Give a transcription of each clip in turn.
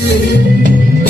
sleep.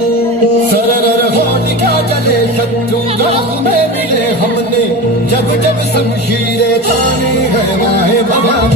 सरर होलिका जले शत्रु लोग में मिले हमने जब जब शमशीरें तानी है वाहे भगवान